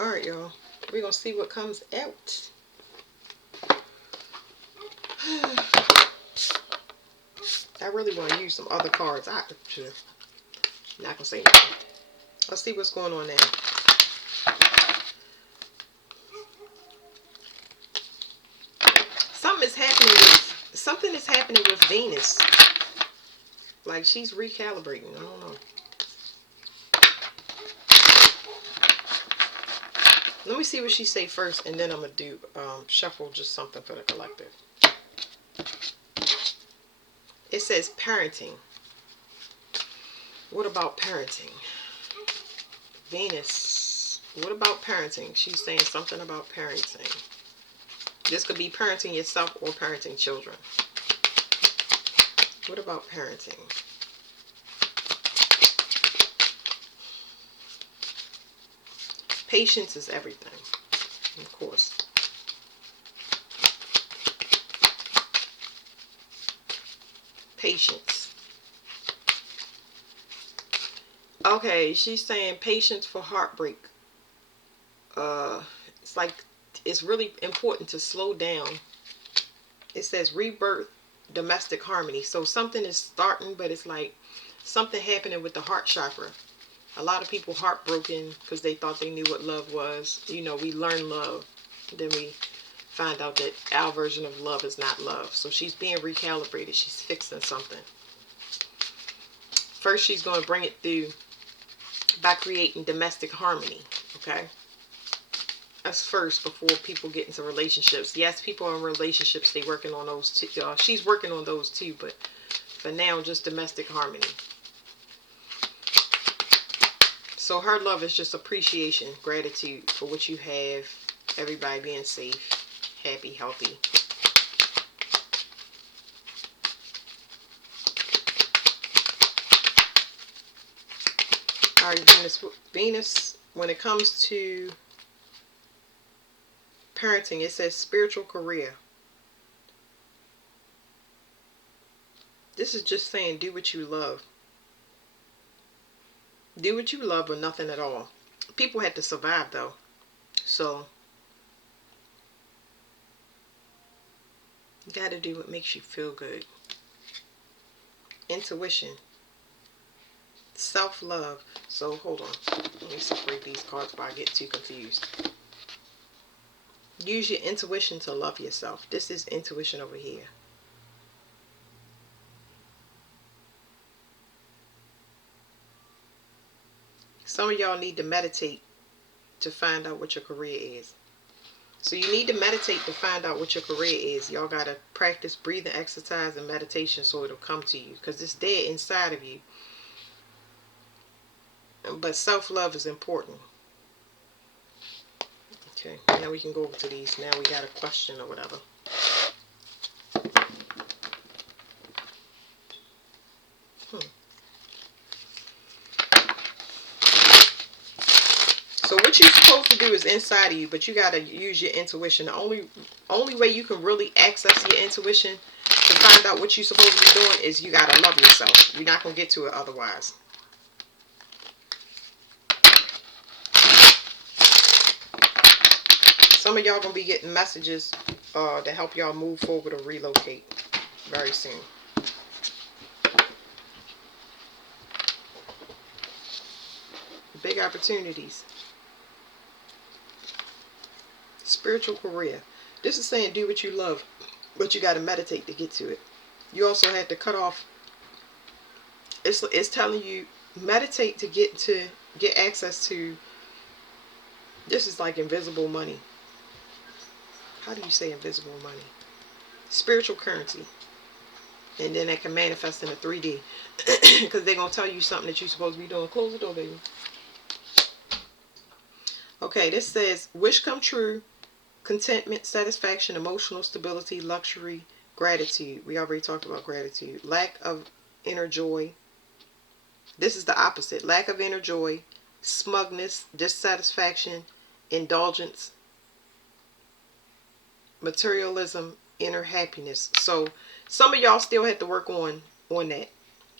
Alright, y'all. We're going to see what comes out. I really want to use some other cards. I'm not going to say nothing. Let's see what's going on now. Something is happening with Venus. Like she's recalibrating. I don't know. Let me see what she say first, and then I'm going to do shuffle just something for the collective. It says parenting. What about parenting? Venus. What about parenting? She's saying something about parenting. This could be parenting yourself or parenting children. What about parenting? Patience is everything, of course. Patience. Okay, she's saying patience for heartbreak. It's like it's really important to slow down. It says rebirth, domestic harmony. So something is starting, but it's like something happening with the heart chakra. A lot of people heartbroken because they thought they knew what love was. You know, we learn love. Then we find out that our version of love is not love. So she's being recalibrated. She's fixing something. First, she's going to bring it through by creating domestic harmony. Okay? That's first before people get into relationships. Yes, people are in relationships. They're working on those too. She's working on those too. But for now, just domestic harmony. So her love is just appreciation, gratitude for what you have, everybody being safe, happy, healthy. Alright, Venus, when it comes to parenting, it says spiritual career. This is just saying do what you love. Do what you love or nothing at all. People have to survive though. So you got to do what makes you feel good. Intuition. Self-love. So hold on. Let me separate these cards before I get too confused. Use your intuition to love yourself. This is intuition over here. Some of y'all need to meditate to find out what your career is. So you need to meditate to find out what your career is. Y'all got to practice breathing exercise and meditation so it'll come to you. Because it's there inside of you. But self-love is important. Okay, now we can go over to these. Now we got a question or whatever. So what you're supposed to do is inside of you, but you got to use your intuition. The only way you can really access your intuition to find out what you're supposed to be doing is you got to love yourself. You're not going to get to it otherwise. Some of y'all going to be getting messages to help y'all move forward or relocate very soon. Big opportunities. Spiritual career. This is saying do what you love, but you got to meditate to get to it. You also have to cut off. It's telling you meditate to get access to. This is like invisible money. How do you say invisible money? Spiritual currency. And then that can manifest in a 3D. Because they're going to tell you something that you're supposed to be doing. Close the door, baby. Okay, this says wish come true. Contentment, satisfaction, emotional stability, luxury, gratitude. We already talked about gratitude. Lack of inner joy. This is the opposite. Lack of inner joy, smugness, dissatisfaction, indulgence, materialism, inner happiness. So some of y'all still have to work on that.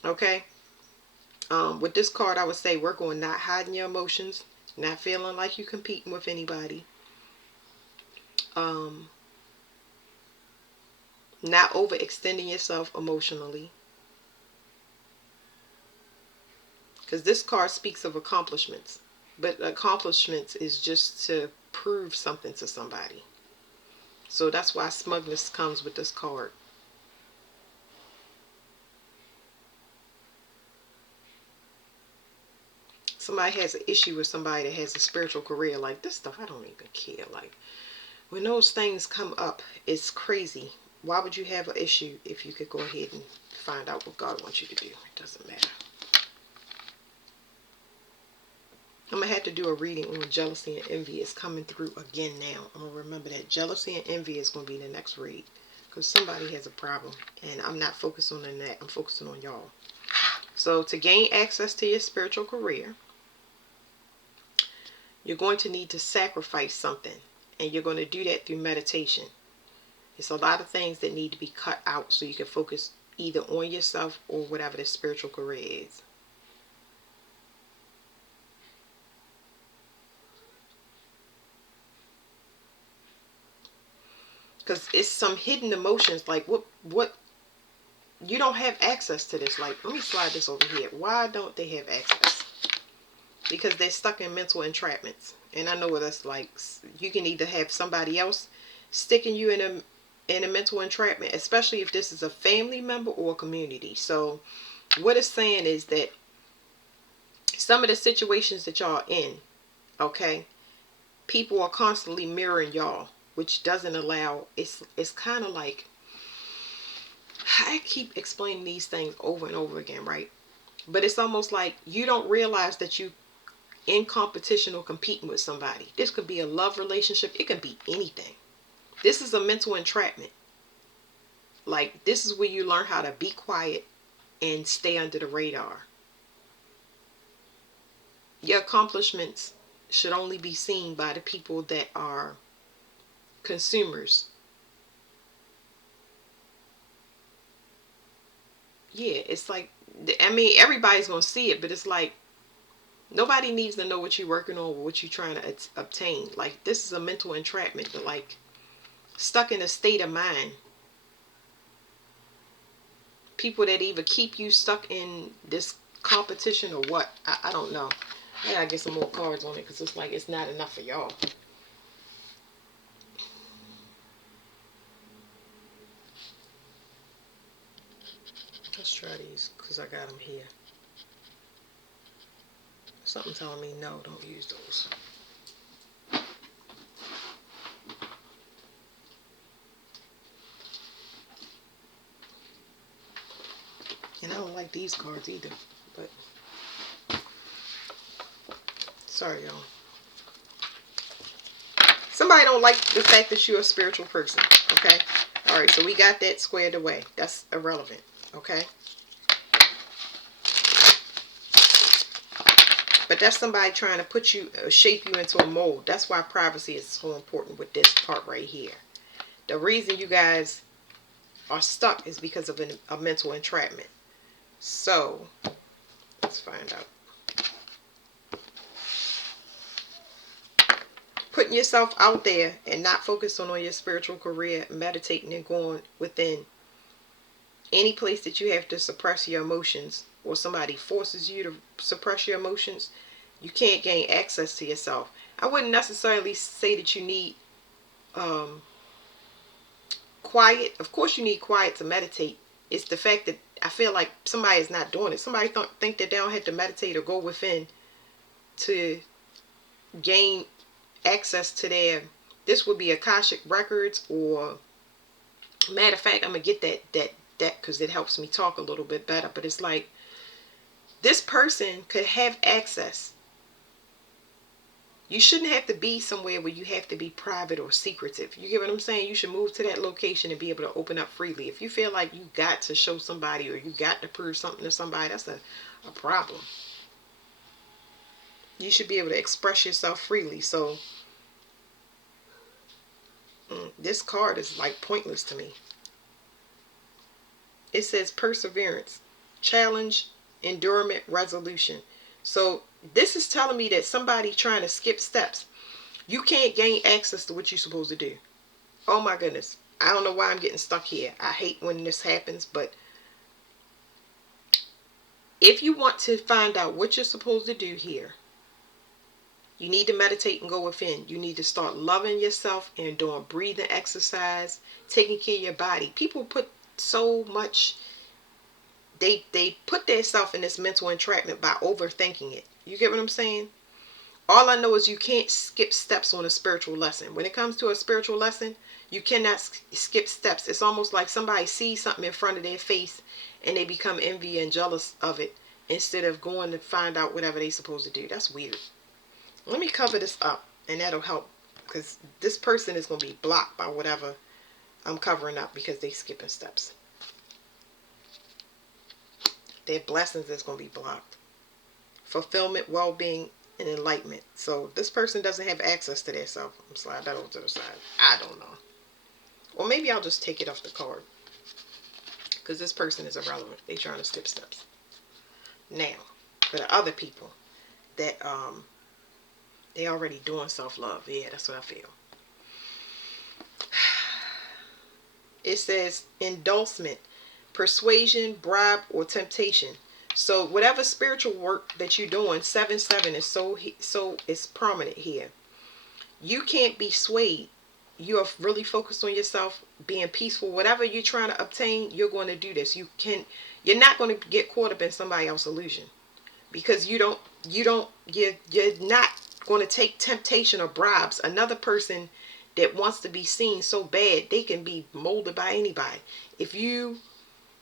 Okay? With this card, I would say work on not hiding your emotions. Not feeling like you're competing with anybody. Um, Not overextending yourself emotionally. Because this card speaks of accomplishments. But accomplishments is just to prove something to somebody. So that's why smugness comes with this card. Somebody has an issue with somebody that has a spiritual career. Like, this stuff, I don't even care. Like, when those things come up, it's crazy. Why would you have an issue if you could go ahead and find out what God wants you to do? It doesn't matter. I'm going to have to do a reading on jealousy and envy. It's coming through again now. I'm going to remember that jealousy and envy is going to be the next read. Because somebody has a problem. And I'm not focusing on that. I'm focusing on y'all. So to gain access to your spiritual career, you're going to need to sacrifice something. And you're going to do that through meditation. It's a lot of things that need to be cut out so you can focus either on yourself or whatever the spiritual career is. Because it's some hidden emotions. Like, what, you don't have access to this. Like, let me slide this over here. Why don't they have access? Because they're stuck in mental entrapments. And I know what that's like. You can either have somebody else sticking you in a mental entrapment, especially if this is a family member or a community. So what it's saying is that some of the situations that y'all are in, okay, people are constantly mirroring y'all, which doesn't allow, it's kind of like, I keep explaining these things over and over again, right? But it's almost like you don't realize that you in competition or competing with somebody. This could be a love relationship. It can be anything. This is a mental entrapment. Like, this is where you learn how to be quiet and stay under the radar. Your accomplishments should only be seen by the people that are consumers. Yeah, it's like, I mean, everybody's going to see it, but it's like, nobody needs to know what you're working on or what you're trying to obtain. Like, this is a mental entrapment. But like, stuck in a state of mind. People that either keep you stuck in this competition or what. I don't know. I gotta get some more cards on it because it's like it's not enough for y'all. Let's try these because I got them here. Something telling me no, don't use those. And I don't like these cards either. But sorry, y'all. Somebody don't like the fact that you're a spiritual person. Okay? Alright, so we got that squared away. That's irrelevant. Okay? But that's somebody trying to put you, shape you into a mold. That's why privacy is so important with this part right here. The reason you guys are stuck is because of a mental entrapment. So, let's find out. Putting yourself out there and not focusing on your spiritual career, meditating and going within. Any place that you have to suppress your emotions or somebody forces you to suppress your emotions, you can't gain access to yourself. I wouldn't necessarily say that you need quiet. Of course you need quiet to meditate. It's the fact that I feel like somebody is not doing it. Somebody think that they don't have to meditate or go within to gain access to their, this would be Akashic records, or matter of fact, I'm gonna get that because it helps me talk a little bit better. But it's like this person could have access. You shouldn't have to be somewhere where you have to be private or secretive. You get what I'm saying? You should move to that location and be able to open up freely. If you feel like you got to show somebody or you got to prove something to somebody, that's a problem. You should be able to express yourself freely. So this card is like pointless to me. It says perseverance, challenge, endurance, resolution. So This is telling me that somebody trying to skip steps. You can't gain access to what you're supposed to do. Oh my goodness. I don't know why I'm getting stuck here. I hate when this happens, but if you want to find out what you're supposed to do here, you need to meditate and go within. You need to start loving yourself and doing breathing exercise, taking care of your body. People put so much, they put themselves in this mental entrapment by overthinking it. You get what I'm saying? All I know is you can't skip steps on a spiritual lesson. When it comes to a spiritual lesson, you cannot skip steps. It's almost like somebody sees something in front of their face and they become envy and jealous of it instead of going to find out whatever they're supposed to do. That's weird. Let me cover this up and that'll help, because this person is going to be blocked by whatever I'm covering up because they skipping steps. Their blessings is going to be blocked. Fulfillment, well-being, and enlightenment. So this person doesn't have access to their self. I'm slide that over to the side. I don't know. Or maybe I'll just take it off the card, because this person is irrelevant. They're trying to skip steps. Now, for the other people that they already doing self-love. Yeah, that's what I feel. It says endorsement, persuasion, bribe, or temptation. So whatever spiritual work that you're doing, 7-7 is so it's prominent here. You can't be swayed. You are really focused on yourself, being peaceful. Whatever you're trying to obtain, you're going to do this. You're not going to get caught up in somebody else's illusion, because you're not going to take temptation or bribes. Another person that wants to be seen so bad, they can be molded by anybody. If you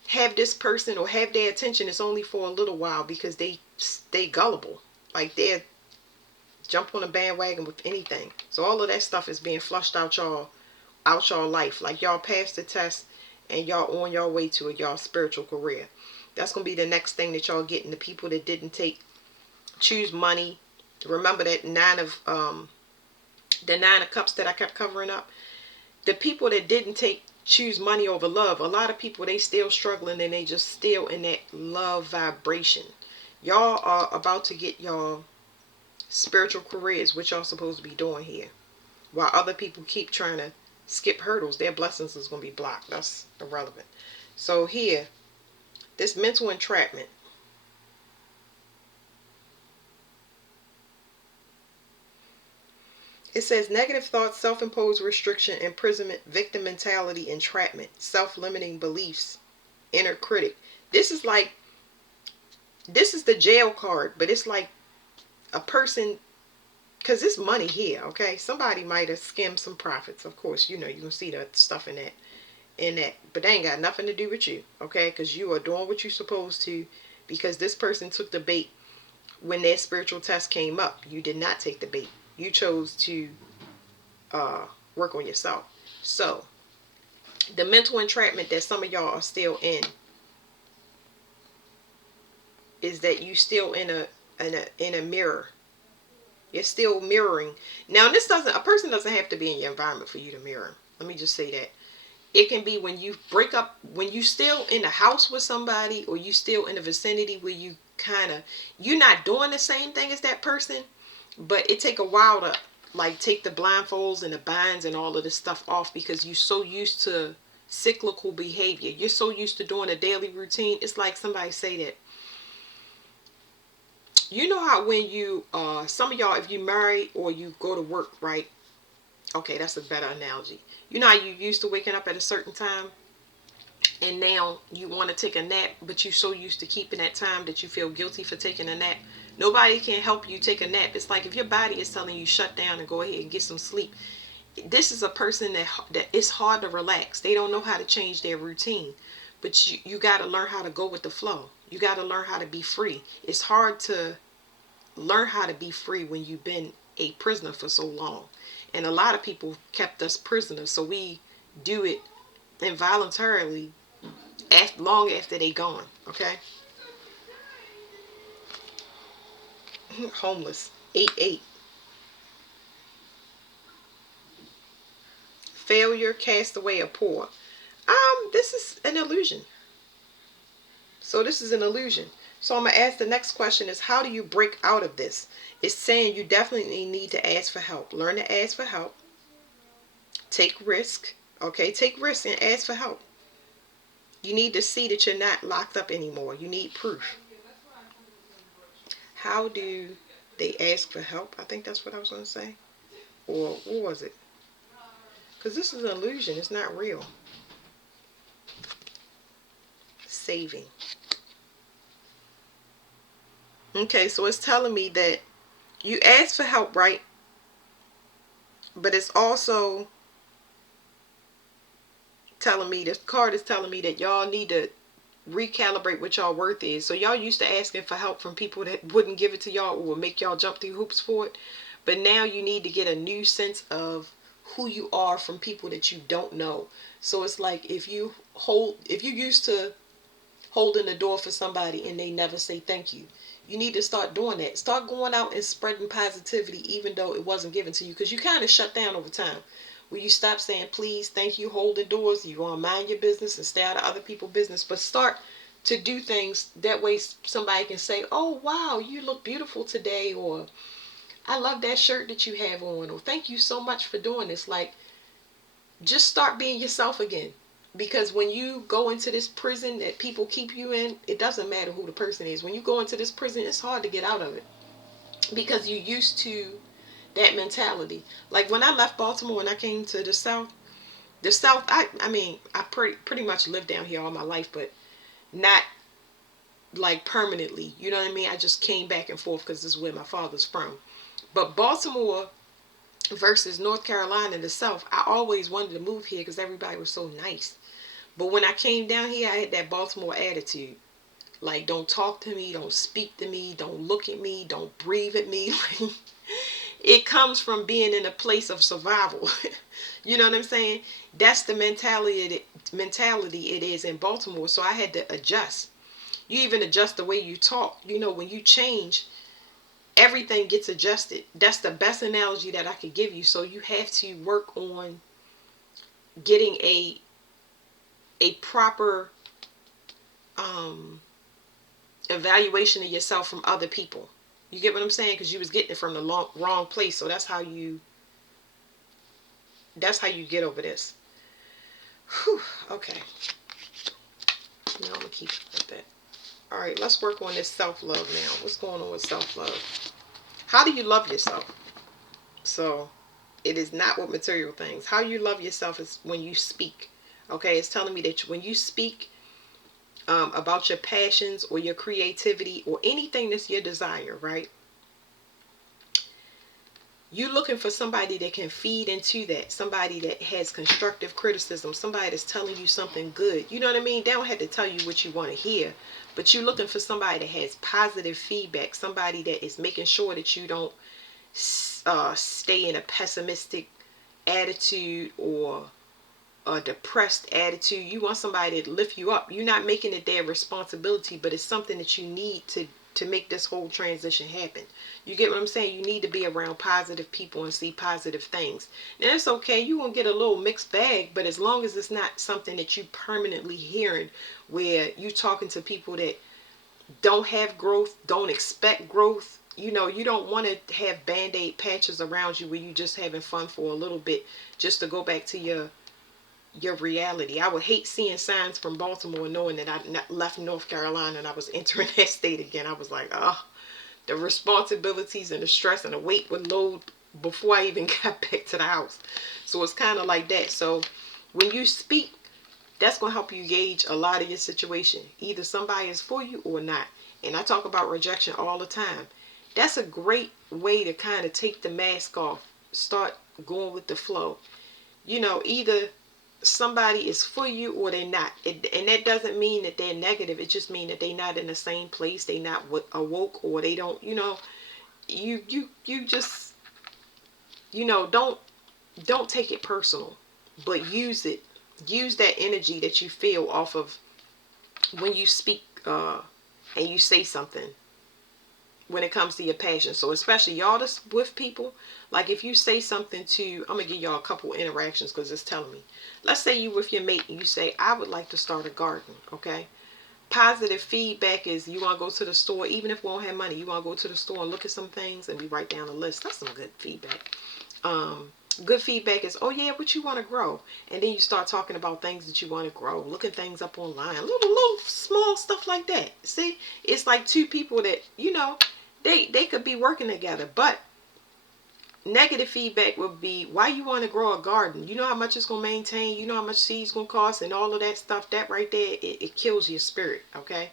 have this person or have their attention, it's only for a little while, because they gullible. Like they're jump on a bandwagon with anything. So all of that stuff is being flushed out y'all life. Like y'all passed the test and y'all on your way to y'all spiritual career. That's gonna be the next thing that y'all getting. The people that didn't choose money. Remember that the 9 of cups that I kept covering up. The people that didn't choose money over love. A lot of people, they still struggling, and they just still in that love vibration. Y'all are about to get y'all spiritual careers, which y'all supposed to be doing here, while other people keep trying to skip hurdles. Their blessings is going to be blocked. That's irrelevant. So here, this mental entrapment. It says negative thoughts, self-imposed restriction, imprisonment, victim mentality, entrapment, self-limiting beliefs, inner critic. This is the jail card, but it's like a person, because it's money here, okay? Somebody might have skimmed some profits. Of course, you can see the stuff in that, but they ain't got nothing to do with you, okay? Because you are doing what you're supposed to, because this person took the bait when their spiritual test came up. You did not take the bait. You chose to work on yourself. So the mental entrapment that some of y'all are still in is that you still in a mirror. You're still mirroring. Now, a person doesn't have to be in your environment for you to mirror. Let me just say that. It can be when you break up, when you still in the house with somebody, or you still in the vicinity where you're not doing the same thing as that person, but it take a while to like take the blindfolds and the binds and all of this stuff off, because you're so used to cyclical behavior. You're so used to doing a daily routine. It's like somebody say that, you know how when you some of y'all, if you marry or you go to work, right? Okay, that's a better analogy. You know how you used to waking up at a certain time, and now you want to take a nap, but you're so used to keeping that time that you feel guilty for taking a nap. Nobody can help you take a nap. It's like if your body is telling you shut down and go ahead and get some sleep. This is a person that it's hard to relax. They don't know how to change their routine. But you got to learn how to go with the flow. You got to learn how to be free. It's hard to learn how to be free when you've been a prisoner for so long. And a lot of people kept us prisoners, so we do it involuntarily long after they gone. Okay. Homeless. 8-8. Failure, castaway, or poor. This is an illusion. So this is an illusion. So I'm going to ask the next question is, how do you break out of this? It's saying you definitely need to ask for help. Learn to ask for help. Take risk. Okay, take risk and ask for help. You need to see that you're not locked up anymore. You need proof. How do they ask for help? I think that's what I was going to say. Or what was it? Because this is an illusion. It's not real. Saving. Okay, so it's telling me that you ask for help, right? But it's also telling me, this card is telling me that y'all need to recalibrate what y'all worth is. So y'all used to asking for help from people that wouldn't give it to y'all or would make y'all jump through hoops for it. But now you need to get a new sense of who you are from people that you don't know. So it's like if you used to holding the door for somebody and they never say thank you. You need to start doing that. Start going out and spreading positivity even though it wasn't given to you, because you kind of shut down over time. When you stop saying please, thank you, holding doors, you want to mind your business and stay out of other people's business, but start to do things that way somebody can say, oh wow, you look beautiful today, or I love that shirt that you have on, or thank you so much for doing this. Like, just start being yourself again. Because when you go into this prison that people keep you in, it doesn't matter who the person is. When you go into this prison, it's hard to get out of it. Because you're used to that mentality. Like when I left Baltimore and I came to the South, I mean, I pretty much lived down here all my life, but not like permanently. You know what I mean? I just came back and forth because this is where my father's from. But Baltimore versus North Carolina in the South, I always wanted to move here because everybody was so nice. But when I came down here, I had that Baltimore attitude. Like, don't talk to me, don't speak to me, don't look at me, don't breathe at me. It comes from being in a place of survival. You know what I'm saying? That's the mentality it is in Baltimore. So I had to adjust. You even adjust the way you talk. You know, when you change, everything gets adjusted. That's the best analogy that I could give you. So you have to work on getting a proper evaluation of yourself from other people. You get what I'm saying? Because you was getting it from the wrong place. So that's how you get over this. Whew, okay. Now I'm gonna keep it like that. All right, let's work on this self-love now. What's going on with self-love? How do you love yourself? So it is not with material things. How you love yourself is when you speak. Okay, it's telling me that when you speak about your passions or your creativity or anything that's your desire, right? You looking for somebody that can feed into that, somebody that has constructive criticism, somebody that's telling you something good. You know what I mean? They don't have to tell you what you want to hear, but you're looking for somebody that has positive feedback, somebody that is making sure that you don't stay in a pessimistic attitude or a depressed attitude. You want somebody to lift you up. You're not making it their responsibility, but it's something that you need to make this whole transition happen. You get what I'm saying? You need to be around positive people and see positive things. And it's okay. You won't get a little mixed bag, but as long as it's not something that you permanently hearing where you talking to people that don't have growth, don't expect growth. You know, you don't want to have band-aid patches around you where you just having fun for a little bit just to go back to your reality. I would hate seeing signs from Baltimore knowing that I left North Carolina and I was entering that state again. I was like, oh, the responsibilities and the stress and the weight would load before I even got back to the house. So it's kind of like that. So when you speak, that's going to help you gauge a lot of your situation. Either somebody is for you or not. And I talk about rejection all the time. That's a great way to kind of take the mask off. Start going with the flow. You know, either somebody is for you or they're not. And that doesn't mean that they're negative. It just means that they're not in the same place. They're not awoke, or they don't, you know, you just, you know, don't take it personal, but use it. Use that energy that you feel off of when you speak and you say something when it comes to your passion. So especially y'all that's with people, like if you say something to, I'm gonna give y'all a couple interactions because it's telling me. Let's say you with your mate and you say, I would like to start a garden, okay? Positive feedback is you want to go to the store, even if we don't have money, you want to go to the store and look at some things and we write down a list. That's some good feedback. Good feedback is, oh yeah, what you want to grow, and then you start talking about things that you want to grow, looking things up online, little small stuff like that. See, it's like two people that, you know, they could be working together. But negative feedback would be, why you want to grow a garden? You know how much it's going to maintain, you know how much seeds going to cost, and all of that stuff. That right there, it kills your spirit. Okay.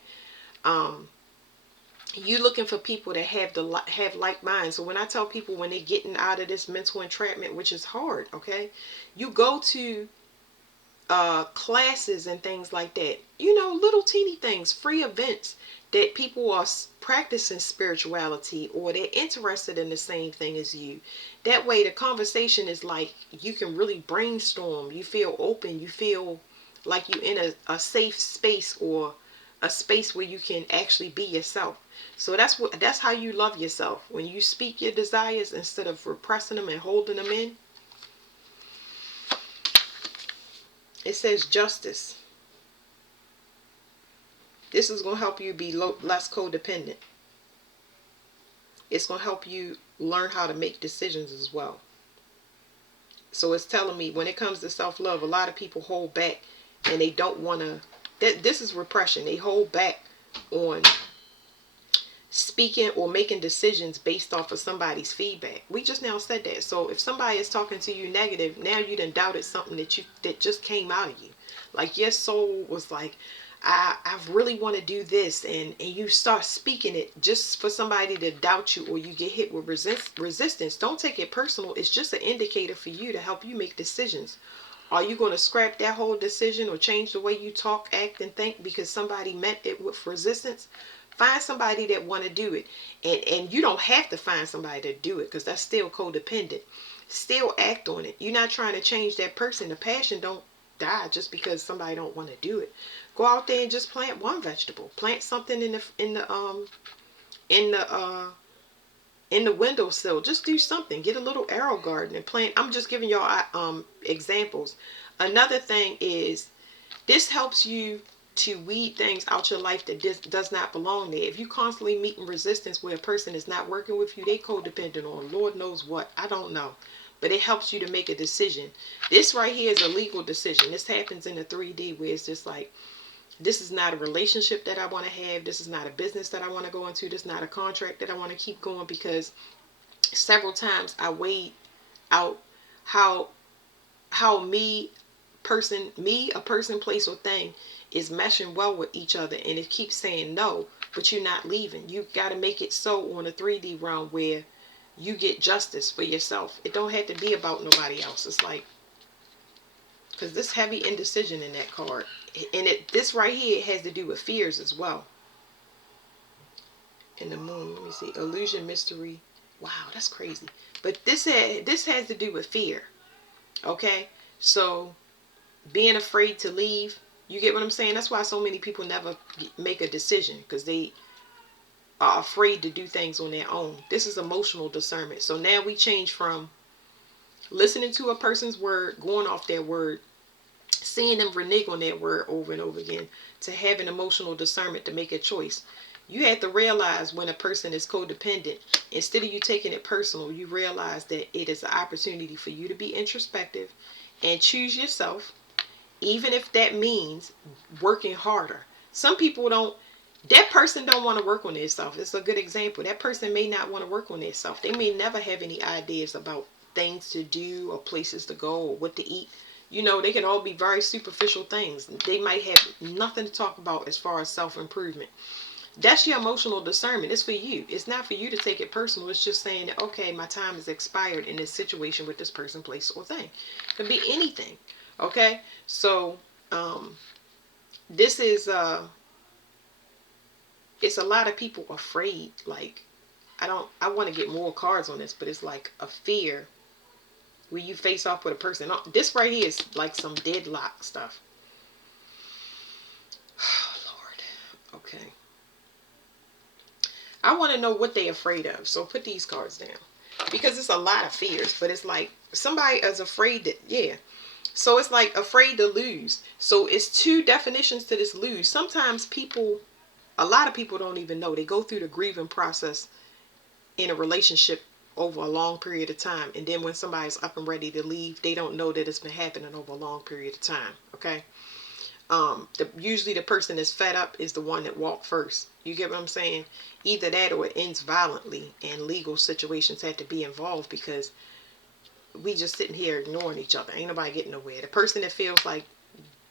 You looking for people that have like minds. So when I tell people, when they're getting out of this mental entrapment, which is hard, okay, you go to classes and things like that, you know, little teeny things, free events that people are practicing spirituality, or they're interested in the same thing as you. That way the conversation is like, you can really brainstorm, you feel open, you feel like you're in a safe space, or a space where you can actually be yourself. So that's how you love yourself, when you speak your desires instead of repressing them and holding them in. It says justice. This is going to help you be less codependent. It's going to help you learn how to make decisions as well. So it's telling me, when it comes to self-love, a lot of people hold back and they don't want to. This is repression. They hold back on speaking or making decisions based off of somebody's feedback. We just now said that. So if somebody is talking to you negative, now you done doubted something that just came out of you. Like your soul was like, I really want to do this, and you start speaking it just for somebody to doubt you, or you get hit with resistance. Don't take it personal. It's just an indicator for you to help you make decisions. Are you going to scrap that whole decision or change the way you talk, act, and think because somebody met it with resistance? Find somebody that want to do it. And you don't have to find somebody to do it, because that's still codependent. Still act on it. You're not trying to change that person. The passion don't die just because somebody don't want to do it. Go out there and just plant one vegetable. Plant something in the windowsill. Just do something. Get a little arrow garden and plant. I'm just giving y'all examples. Another thing is, this helps you to weed things out your life that does not belong there. If you constantly meeting resistance where a person is not working with you, they codependent on Lord knows what. I don't know. But it helps you to make a decision. This right here is a legal decision. This happens in the 3D, where it's just like, this is not a relationship that I want to have. This is not a business that I want to go into. This is not a contract that I want to keep going, because several times I weighed out how a person, place, or thing is meshing well with each other, and it keeps saying no, but you're not leaving. You got to make it so on a 3D realm where you get justice for yourself. It don't have to be about nobody else. It's like, because this heavy indecision in that card, and this right here has to do with fears as well. In the moon, let me see, illusion, mystery. Wow, that's crazy. But this has to do with fear. Okay, so being afraid to leave. You get what I'm saying? That's why so many people never make a decision, because they are afraid to do things on their own. This is emotional discernment. So now we change from listening to a person's word, going off their word, seeing them renege on that word over and over again, to having emotional discernment to make a choice. You have to realize when a person is codependent, instead of you taking it personal, you realize that it is an opportunity for you to be introspective and choose yourself, even if that means working harder. Some people don't, that person don't want to work on themselves. It's a good example. That person may not want to work on themselves. They may never have any ideas about things to do or places to go or what to eat. You know, they can all be very superficial things. They might have nothing to talk about as far as self-improvement. That's your emotional discernment. It's for you. It's not for you to take it personal. It's just saying that, okay, my time is expired in this situation with this person, place, or thing. It could be anything. Okay? So, this is, it's a lot of people afraid. Like, I want to get more cards on this, but it's like a fear where you face off with a person. This right here is like some deadlock stuff. Oh, Lord. Okay. I want to know what they're afraid of. So put these cards down. Because it's a lot of fears. But it's like somebody is afraid that, yeah. So it's like afraid to lose. So it's two definitions to this lose. Sometimes people, a lot of people don't even know. They go through the grieving process in a relationship over a long period of time. And then when somebody's up and ready to leave, they don't know that it's been happening over a long period of time. Okay. Usually the person that's fed up is the one that walked first. You get what I'm saying? Either that or it ends violently, and legal situations have to be involved, because we just sitting here ignoring each other. Ain't nobody getting nowhere. The person that feels like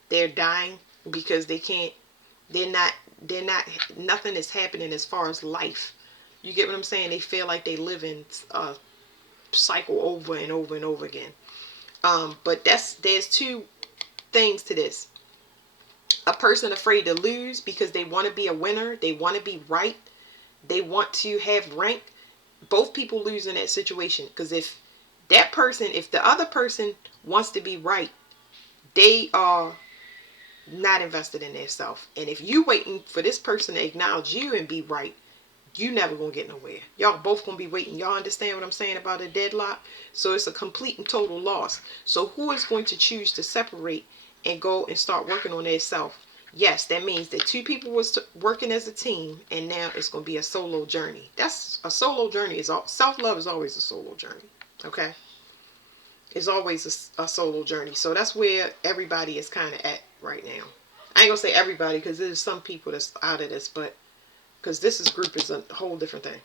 they're dying because they're not, nothing is happening as far as life. You get what I'm saying? They feel like they live in a cycle over and over and over again. But there's two things to this. A person afraid to lose because they want to be a winner. They want to be right. They want to have rank. Both people lose in that situation, because if the other person wants to be right, they are not invested in their self. And if you waiting for this person to acknowledge you and be right, you never gonna get nowhere. Y'all both gonna be waiting. Y'all understand what I'm saying about a deadlock? So it's a complete and total loss. So who is going to choose to separate and go and start working on their self? Yes, that means that two people was working as a team, and now it's going to be a solo journey. That's a solo journey. Self-love is always a solo journey. Okay? It's always a solo journey. So that's where everybody is kind of at right now. I ain't going to say everybody, because there's some people that's out of this, but because this group is a whole different thing.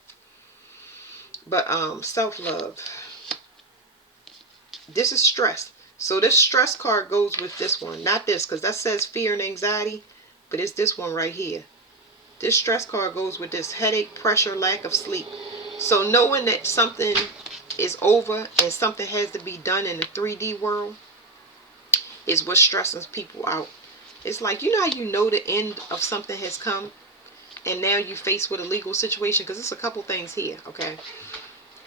But self-love. This is stress. So this stress card goes with this one. Not this, because that says fear and anxiety. But it's this one right here. This stress card goes with this: headache, pressure, lack of sleep. So knowing that something is over and something has to be done in the 3D world is what stresses people out. It's like, you know how you know the end of something has come, and now you face with a legal situation? Because it's a couple things here, okay?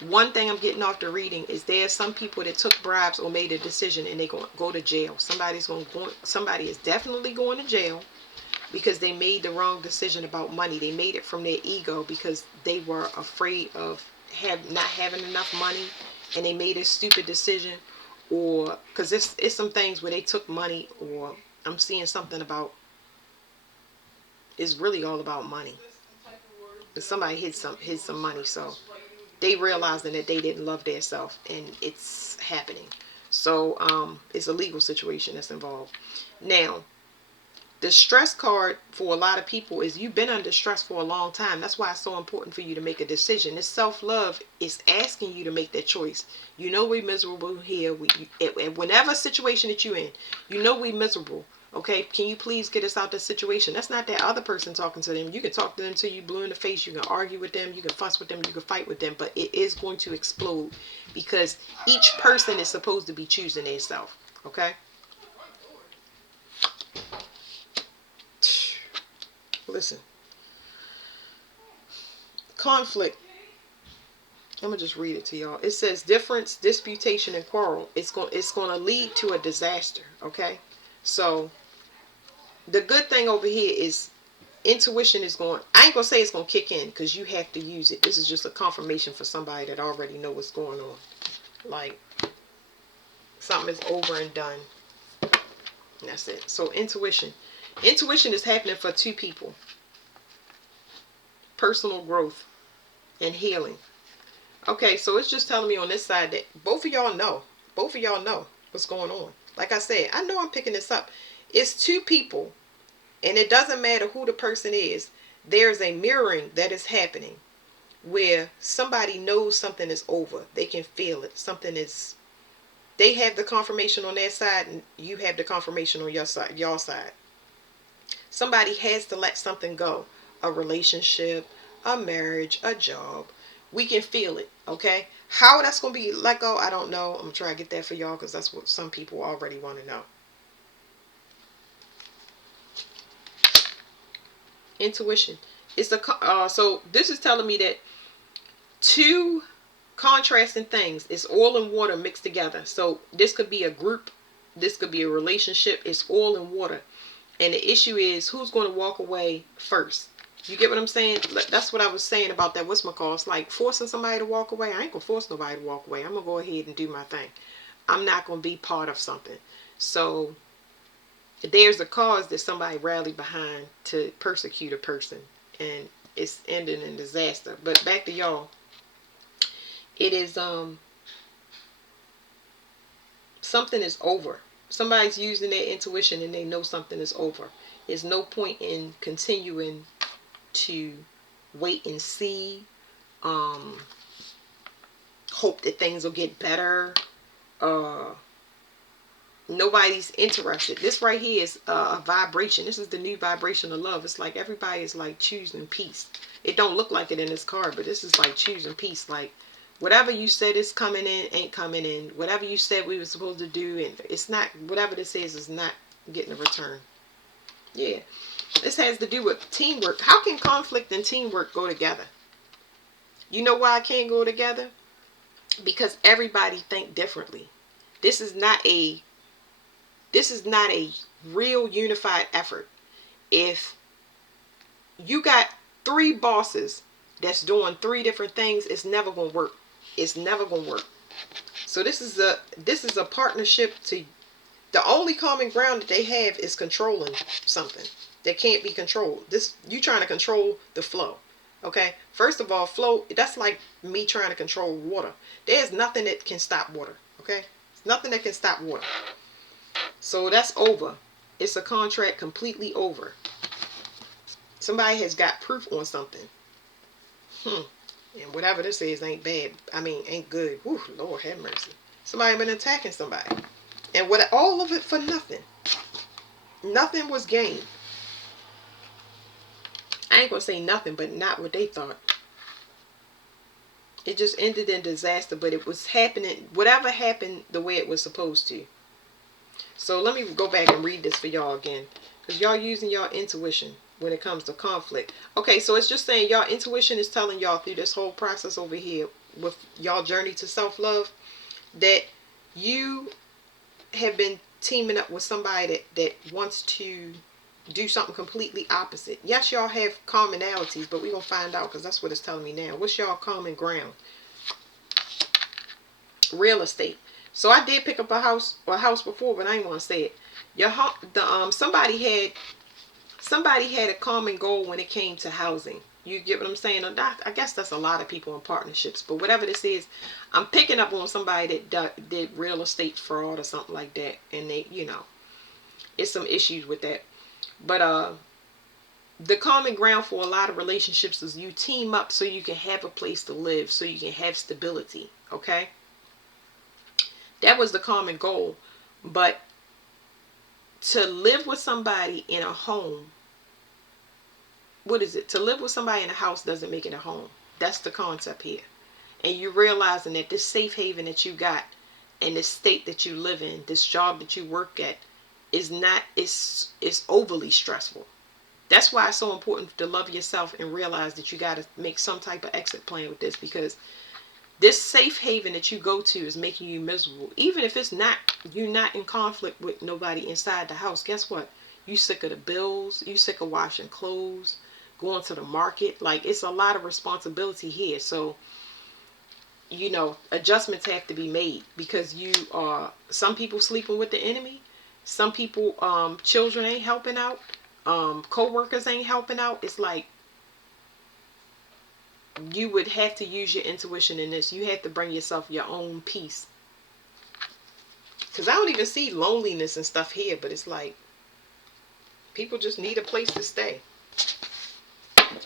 One thing I'm getting off the reading is there's some people that took bribes or made a decision and they're going to go to jail. Somebody is definitely going to jail because they made the wrong decision about money. They made it from their ego because they were afraid of not having enough money, and they made a stupid decision. Or because it's some things where they took money, or I'm seeing something about, it's really all about money. And somebody hid some money, so they realizing that they didn't love their self, and it's happening. So it's a legal situation that's involved. Now, the stress card for a lot of people is you've been under stress for a long time. That's why it's so important for you to make a decision. This self-love is asking you to make that choice. You know we're miserable here. Whenever situation that you're in, you know we're miserable. Okay, can you please get us out of this situation? That's not that other person talking to them. You can talk to them till you blue in the face. You can argue with them. You can fuss with them. You can fight with them. But it is going to explode, because each person is supposed to be choosing their self. Okay? Listen. Conflict. I'm going to just read it to y'all. It says difference, disputation, and quarrel. It's going to lead to a disaster. Okay? So the good thing over here is intuition is going, I ain't going to say it's going to kick in, because you have to use it. This is just a confirmation for somebody that already know what's going on. Like, something is over and done. And that's it. So intuition. Intuition is happening for two people. Personal growth and healing. Okay, so it's just telling me on this side that both of y'all know. Both of y'all know what's going on. Like I said, I know I'm picking this up. It's two people. And it doesn't matter who the person is. There's a mirroring that is happening where somebody knows something is over. They can feel it. Something is, they have the confirmation on their side, and you have the confirmation on your side. Somebody has to let something go. A relationship, a marriage, a job. We can feel it, okay? How that's going to be let go, I don't know. I'm going to try to get that for y'all, because that's what some people already want to know. Intuition. It's so this is telling me that two contrasting things. It's oil and water mixed together. So this could be a group. This could be a relationship. It's oil and water. And the issue is who's going to walk away first. You get what I'm saying? That's what I was saying about that whatchamacallit. It's like forcing somebody to walk away. I ain't going to force nobody to walk away. I'm going to go ahead and do my thing. I'm not going to be part of something. So there's a cause that somebody rallied behind to persecute a person, and it's ending in disaster. But back to y'all. It is something is over. Somebody's using their intuition and they know something is over. There's no point in continuing to wait and see, hope that things will get better. Nobody's interested. This right here is a vibration. This is the new vibration of love. It's like everybody is like choosing peace. It don't look like it in this card, but this is like choosing peace. Like whatever you said is coming in ain't coming in. Whatever you said we were supposed to do, and it's not, whatever this is not getting a return. Yeah. This has to do with teamwork. How can conflict and teamwork go together? You know why I can't go together? Because everybody think differently. This is not a real unified effort. If you got 3 bosses that's doing 3 different things, it's never going to work. It's never going to work. So this is a partnership. To the only common ground that they have is controlling something that can't be controlled. This, you trying to control the flow. Okay, first of all, flow, that's like me trying to control water. There's nothing that can stop water. Okay, there's nothing that can stop water. So that's over. It's a contract completely over. Somebody has got proof on something. And whatever this is ain't bad. I mean, ain't good. Whew, Lord have mercy. Somebody been attacking somebody. And what, all of it for nothing. Nothing was gained. I ain't gonna say nothing, but not what they thought. It just ended in disaster, but it was happening, whatever happened the way it was supposed to. So let me go back and read this for y'all again, because y'all using y'all intuition when it comes to conflict. Okay, so it's just saying y'all intuition is telling y'all through this whole process over here with y'all journey to self-love that you have been teaming up with somebody that wants to do something completely opposite. Yes, y'all have commonalities, but we're going to find out, because that's what it's telling me now. What's y'all common ground? Real estate. So I did pick up a house before, but I didn't want to say it. Somebody had a common goal when it came to housing. You get what I'm saying? I guess that's a lot of people in partnerships, but whatever this is, I'm picking up on somebody that did real estate fraud or something like that, and they, it's some issues with that. But the common ground for a lot of relationships is you team up so you can have a place to live, so you can have stability. Okay, that was the common goal. But to live with somebody in a home, what is it? To live with somebody in a house doesn't make it a home. That's the concept here. And you're realizing that this safe haven that you got, and this state that you live in, this job that you work at, is overly stressful. That's why it's so important to love yourself and realize that you got to make some type of exit plan with this, because this safe haven that you go to is making you miserable. Even if you're not in conflict with nobody inside the house, guess what? You sick of the bills, you sick of washing clothes, going to the market. Like, it's a lot of responsibility here. So, adjustments have to be made, because some people sleeping with the enemy. Some people, children ain't helping out. Co-workers ain't helping out. It's like you would have to use your intuition in this. You have to bring yourself your own peace, because I don't even see loneliness and stuff here, but it's like people just need a place to stay.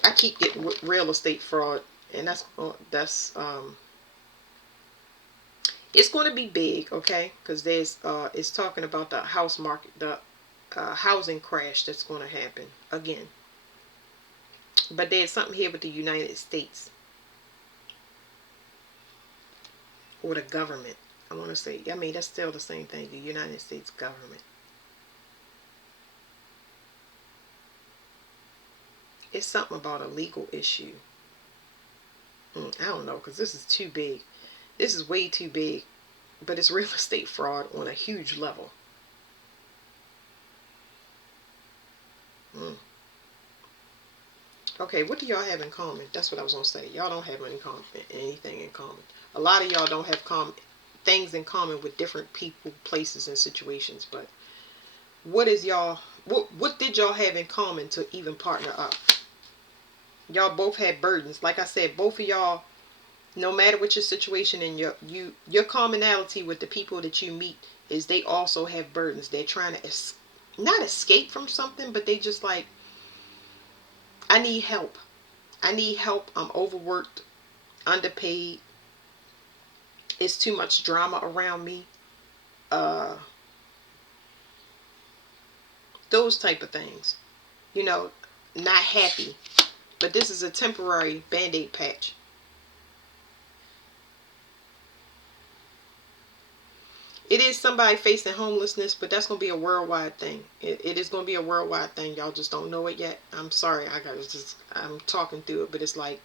I keep getting real estate fraud, and that's it's going to be big, okay? Because it's talking about the house market, the housing crash that's going to happen again. But there's something here with the United States, or the government. I want to say, I mean, that's still the same thing, the United States government. It's something about a legal issue. I don't know, because this is too big. This is way too big. But it's real estate fraud on a huge level. Okay, what do y'all have in common? That's what I was going to say. Y'all don't have anything in common. A lot of y'all don't have things in common with different people, places, and situations. But what is y'all, what did y'all have in common to even partner up? Y'all both had burdens. Like I said, both of y'all, no matter what your situation and your commonality with the people that you meet is they also have burdens. They're trying to not escape from something, but they just like, I need help. I need help. I'm overworked, underpaid. It's too much drama around me. Those type of things. You know, not happy. But this is a temporary band-aid patch. It is somebody facing homelessness, but that's going to be a worldwide thing. It is going to be a worldwide thing. Y'all just don't know it yet. I'm sorry. I'm talking through it, but it's like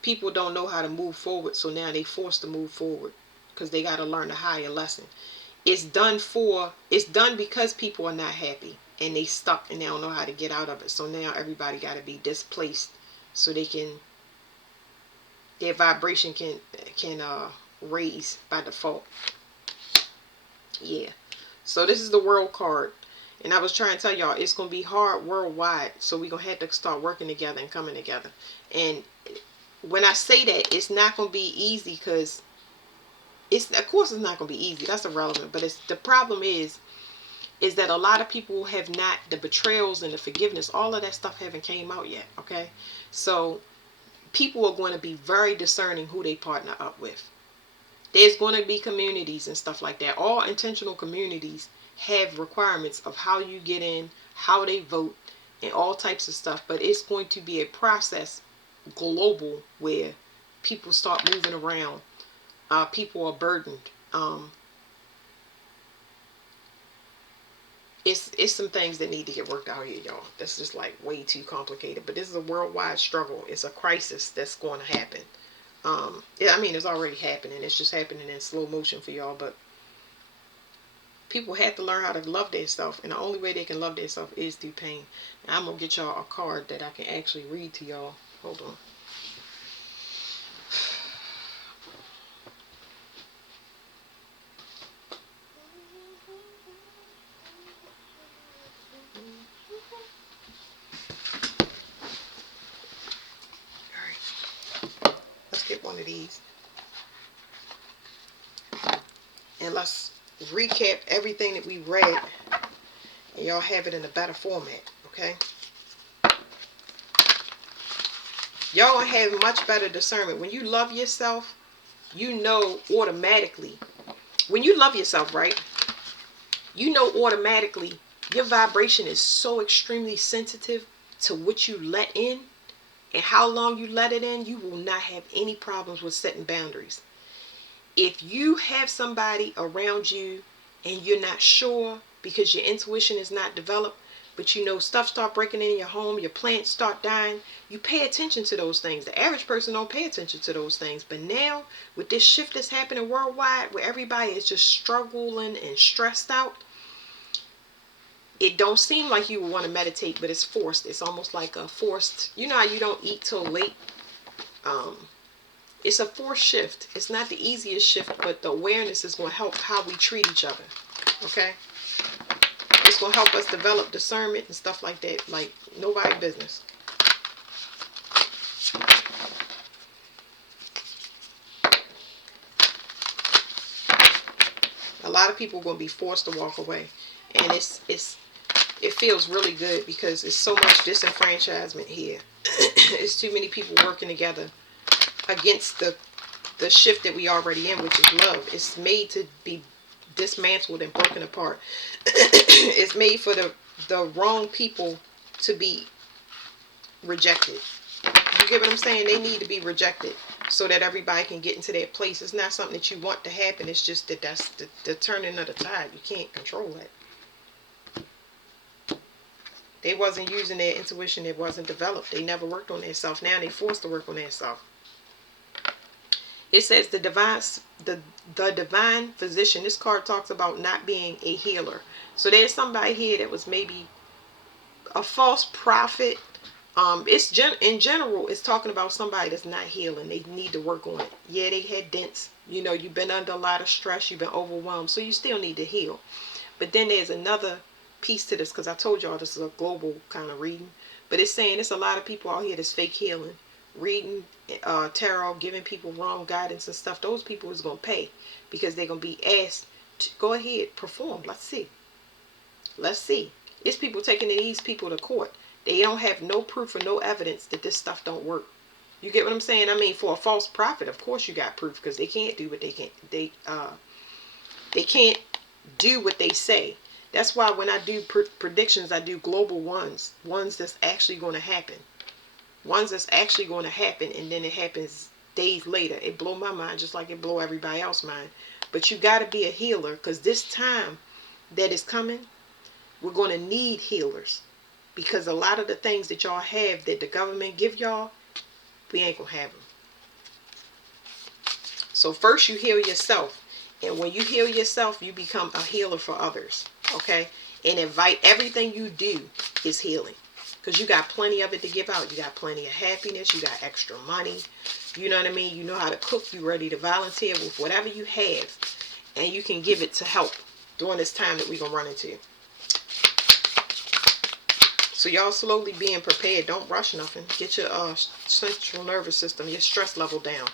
people don't know how to move forward, so now they forced to move forward because they got to learn a higher lesson. It's done because people are not happy and they stuck and they don't know how to get out of it. So now everybody got to be displaced so their vibration can raise by default. Yeah. So this is the world card. And I was trying to tell y'all, it's going to be hard worldwide. So we're going to have to start working together and coming together. And when I say that, it's not going to be easy because of course it's not going to be easy. That's irrelevant. But the problem is that a lot of people have not, the betrayals and the forgiveness, all of that stuff haven't came out yet. Okay. So people are going to be very discerning who they partner up with. There's going to be communities and stuff like that. All intentional communities have requirements of how you get in, how they vote, and all types of stuff. But it's going to be a process global where people start moving around. People are burdened. It's some things that need to get worked out here, y'all. That's just like way too complicated. But this is a worldwide struggle. It's a crisis that's going to happen. Yeah, I mean, it's already happening. It's just happening in slow motion for y'all. But people have to learn how to love themselves. And the only way they can love themselves is through pain. Now, I'm going to get y'all a card that I can actually read to y'all. Hold on. Alright. Let's get one of these. And let's recap everything that we read. And y'all have it in a better format. Okay? Y'all gonna have much better discernment. When you love yourself, you know automatically. When you love yourself, right? You know automatically your vibration is so extremely sensitive to what you let in and how long you let it in. You will not have any problems with setting boundaries. If you have somebody around you and you're not sure because your intuition is not developed, but you know stuff start breaking in your home, your plants start dying, you pay attention to those things. The average person don't pay attention to those things. But now with this shift that's happening worldwide where everybody is just struggling and stressed out, it don't seem like you would want to meditate, but it's forced. It's almost like a forced, you know how you don't eat till late? It's a forced shift. It's not the easiest shift, but the awareness is going to help how we treat each other. Okay? It's going to help us develop discernment and stuff like that, like nobody business. A lot of people are going to be forced to walk away. And it feels really good because it's so much disenfranchisement here. It's too many people working together against the shift that we already in, which is love. It's made to be dismantled and broken apart. It's made for the wrong people to be rejected. You get what I'm saying? They need to be rejected so that everybody can get into their place. It's not something that you want to happen. It's just that's the turning of the tide. You can't control it. They wasn't using their intuition. It wasn't developed. They never worked on themselves. Now they forced to work on themselves. It says the divine physician. This card talks about not being a healer. So there's somebody here that was maybe a false prophet In general, it's talking about somebody that's not healing. They need to work on it. Yeah, they had dents. You know, you've been under a lot of stress. You've been overwhelmed. So you still need to heal. But then there's another piece to this, because I told y'all this is a global kind of reading. But it's saying it's a lot of people out here that's fake healing, reading tarot, giving people wrong guidance and stuff. Those people is going to pay, because they're going to be asked to go ahead, perform. Let's see. Let's see. It's people taking these people to court. They don't have no proof or no evidence that this stuff don't work. You get what I'm saying? I mean, for a false prophet, of course you got proof, because they can't do what they can't do what they say. That's why when I do predictions, I do global ones that's actually going to happen. Ones that's actually going to happen, and then it happens days later. It blow my mind just like it blow everybody else's mind. But you got to be a healer, because this time that is coming, we're going to need healers. Because a lot of the things that y'all have that the government give y'all, we ain't going to have them. So first you heal yourself. And when you heal yourself, you become a healer for others. Okay? And invite, everything you do is healing. Because you got plenty of it to give out. You got plenty of happiness. You got extra money. You know what I mean? You know how to cook. You ready to volunteer with whatever you have. And you can give it to help during this time that we're going to run into. So y'all slowly being prepared. Don't rush nothing. Get your central nervous system, your stress level down.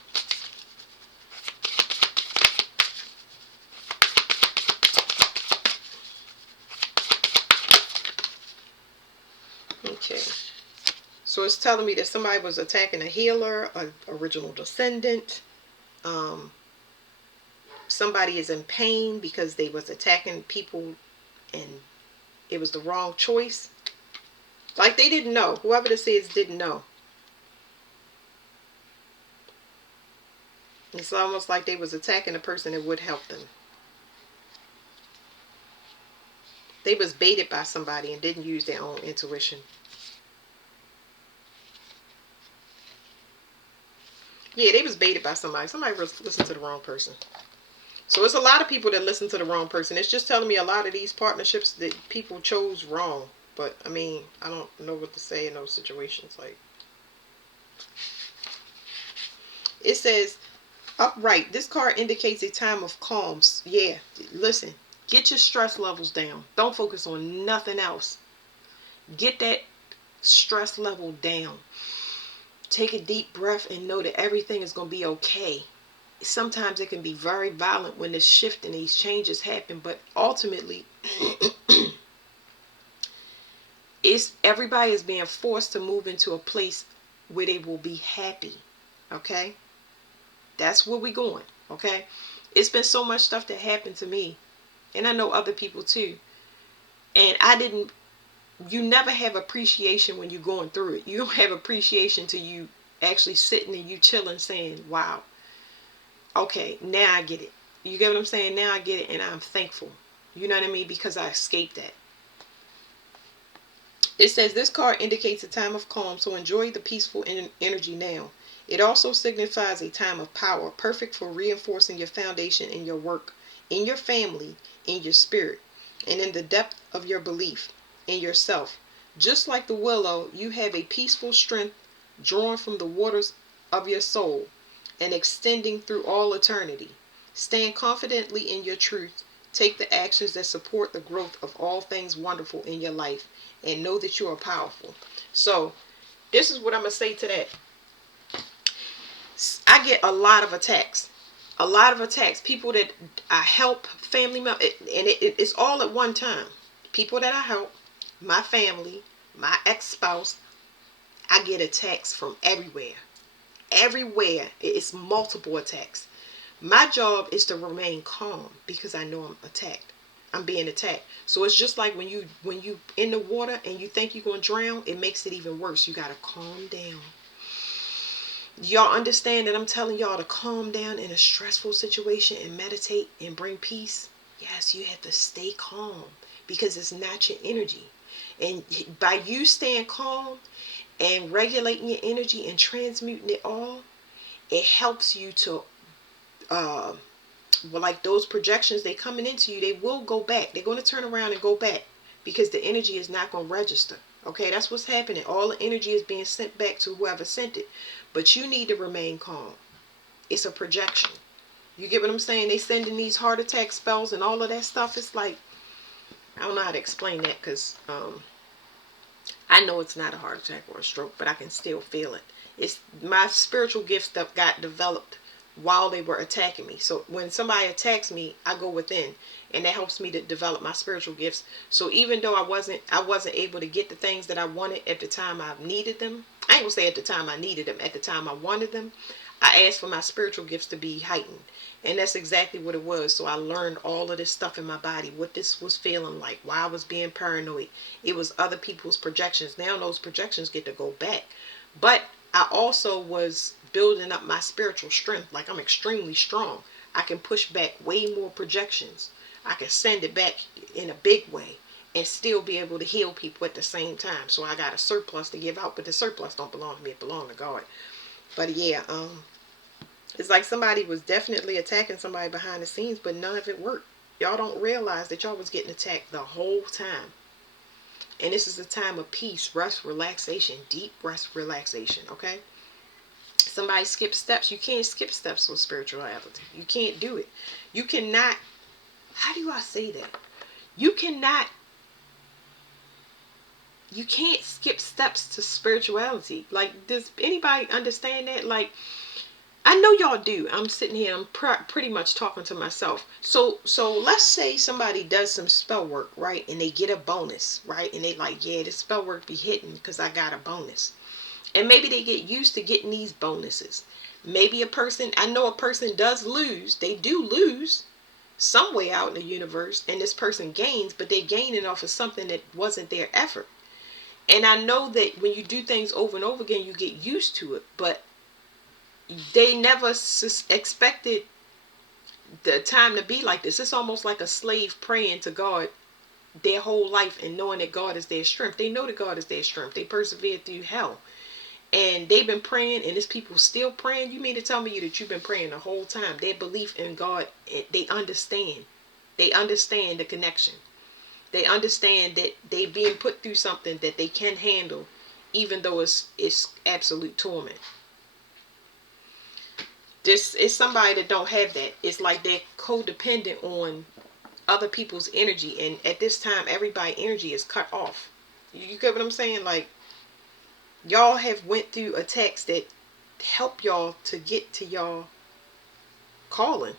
Okay. So it's telling me that somebody was attacking a healer, an original descendant. Somebody is in pain because they was attacking people and it was the wrong choice. Like they didn't know. Whoever this is didn't know. It's almost like they was attacking a person that would help them. They was baited by somebody and didn't use their own intuition. Yeah, they was baited by somebody. Somebody listened to the wrong person. So it's a lot of people that listen to the wrong person. It's just telling me a lot of these partnerships that people chose wrong. But, I mean, I don't know what to say in those situations. Like, it says, upright. This card indicates a time of calms. Yeah, listen. Get your stress levels down. Don't focus on nothing else. Get that stress level down. Take a deep breath and know that everything is going to be okay. Sometimes it can be very violent when this shift and these changes happen, but ultimately everybody is being forced to move into a place where they will be happy. Okay? That's where we're going. Okay? It's been so much stuff that happened to me, and I know other people too, and you never have appreciation when you're going through it. You don't have appreciation till you actually sitting and you chilling saying, wow, okay, now I get it. You get what I'm saying? Now I get it, and I'm thankful. You know what I mean? Because I escaped that. It says this card indicates a time of calm, so enjoy the peaceful energy now. It also signifies a time of power, perfect for reinforcing your foundation in your work, in your family, in your spirit, and in the depth of your belief in yourself. Just like the willow, you have a peaceful strength drawn from the waters of your soul and extending through all eternity. Stand confidently in your truth. Take the actions that support the growth of all things wonderful in your life, and know that you are powerful. So this is what I'm going to say to that. I get a lot of attacks. A lot of attacks. People that I help, family members, and it's all at one time. People that I help, my family, my ex-spouse, I get attacks from everywhere. Everywhere. It's multiple attacks. My job is to remain calm because I know I'm being attacked. So it's just like when you in the water and you think you're going to drown, it makes it even worse. You got to calm down. Y'all understand that I'm telling y'all to calm down in a stressful situation and meditate and bring peace? Yes, you have to stay calm because it's not your energy. And by you staying calm and regulating your energy and transmuting it all, it helps you to well, like those projections, they coming into you, they will go back. They're going to turn around and go back because the energy is not going to register. Okay, that's what's happening. All the energy is being sent back to whoever sent it. But you need to remain calm. It's a projection. You get what I'm saying? They sending these heart attack spells and all of that stuff. It's like, I don't know how to explain that, because I know it's not a heart attack or a stroke, but I can still feel it. It's my spiritual gifts that got developed while they were attacking me. So when somebody attacks me, I go within, and that helps me to develop my spiritual gifts. So even though I wasn't able to get the things that I wanted at the time I needed them. I ain't gonna say at the time I needed them. At the time I wanted them, I asked for my spiritual gifts to be heightened. And that's exactly what it was. So I learned all of this stuff in my body, what this was feeling like, why I was being paranoid. It was other people's projections. Now those projections get to go back. But I also was building up my spiritual strength. Like, I'm extremely strong. I can push back way more projections. I can send it back in a big way and still be able to heal people at the same time. So I got a surplus to give out, but the surplus don't belong to me. It belongs to God. But yeah, it's like somebody was definitely attacking somebody behind the scenes, but none of it worked. Y'all don't realize that y'all was getting attacked the whole time. And this is a time of peace, rest, relaxation, deep rest, relaxation, okay? Somebody skips steps. You can't skip steps with spirituality. You can't do it. You cannot, how do I say that? You can't skip steps to spirituality. Like, does anybody understand that? Like, I know y'all do. I'm sitting here, I'm pretty much talking to myself. So let's say somebody does some spell work, right? And they get a bonus, right? And they like, yeah, this spell work be hitting because I got a bonus. And maybe they get used to getting these bonuses. Maybe I know a person does lose. They do lose some way out in the universe, and this person gains, but they gaining off of something that wasn't their effort. And I know that when you do things over and over again, you get used to it, but they never expected the time to be like this. It's almost like a slave praying to God their whole life and knowing that God is their strength. They know that God is their strength. They persevered through hell. And they've been praying, and there's people still praying. You mean to tell me that you've been praying the whole time? Their belief in God, they understand. They understand the connection. They understand that they're being put through something that they can handle, even though it's absolute torment. This is somebody that don't have that. It's like they're codependent on other people's energy, and at this time everybody's energy is cut off. You get what I'm saying? Like, y'all have went through attacks that help y'all to get to y'all calling,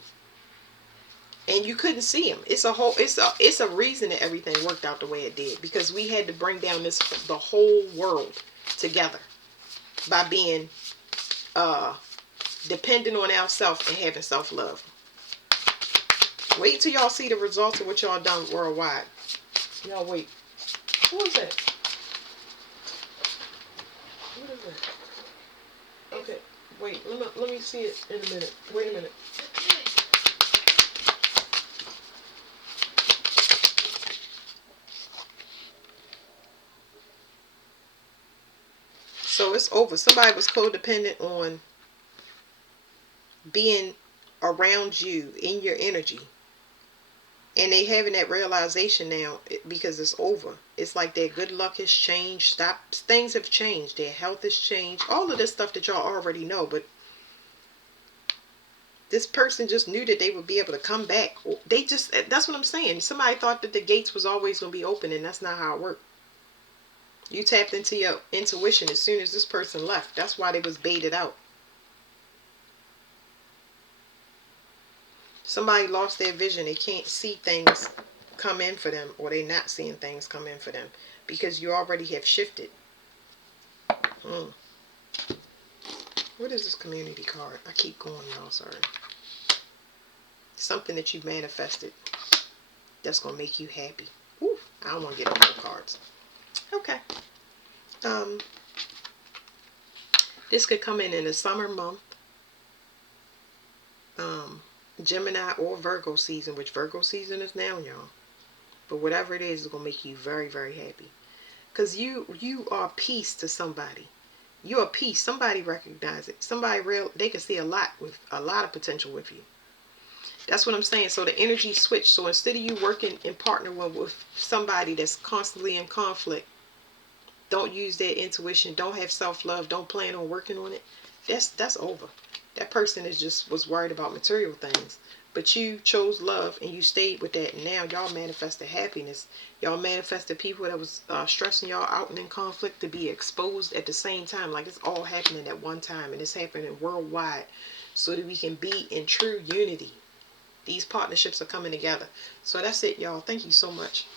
and you couldn't see them. It's a reason that everything worked out the way it did, because we had to bring down the whole world together by being dependent on ourselves and having self-love. Wait till y'all see the results of what y'all done worldwide. Y'all wait. What is that? What is that? Okay, wait. Let me see it in a minute. Wait a minute. So it's over. Somebody was codependent on being around you in your energy. And they having that realization now because it's over. It's like their good luck has changed. Things have changed. Their health has changed. All of this stuff that y'all already know. But this person just knew that they would be able to come back. That's what I'm saying. Somebody thought that the gates was always going to be open, and that's not how it worked. You tapped into your intuition as soon as this person left. That's why they was baited out. Somebody lost their vision. They can't see things come in for them, or they're not seeing things come in for them because you already have shifted. What is this community card? I keep going, y'all. Sorry. Something that you manifested that's going to make you happy. Woo, I don't want to get all the cards. Okay. This could come in the summer month. Gemini or Virgo season, which Virgo season is now, y'all. But whatever it is going to make you very, very happy. Because you are peace to somebody. You're peace. Somebody recognize it. Somebody they can see a lot of potential with you. That's what I'm saying. So the energy switched. So instead of you working and partnering with somebody that's constantly in conflict, don't use their intuition, don't have self-love, don't plan on working on it, that's over. That person is just was worried about material things. But you chose love and you stayed with that, and now y'all manifested happiness. Y'all manifested people that was stressing y'all out and in conflict to be exposed at the same time. Like it's all happening at one time, and it's happening worldwide so that we can be in true unity. These partnerships are coming together. So that's it, y'all. Thank you so much.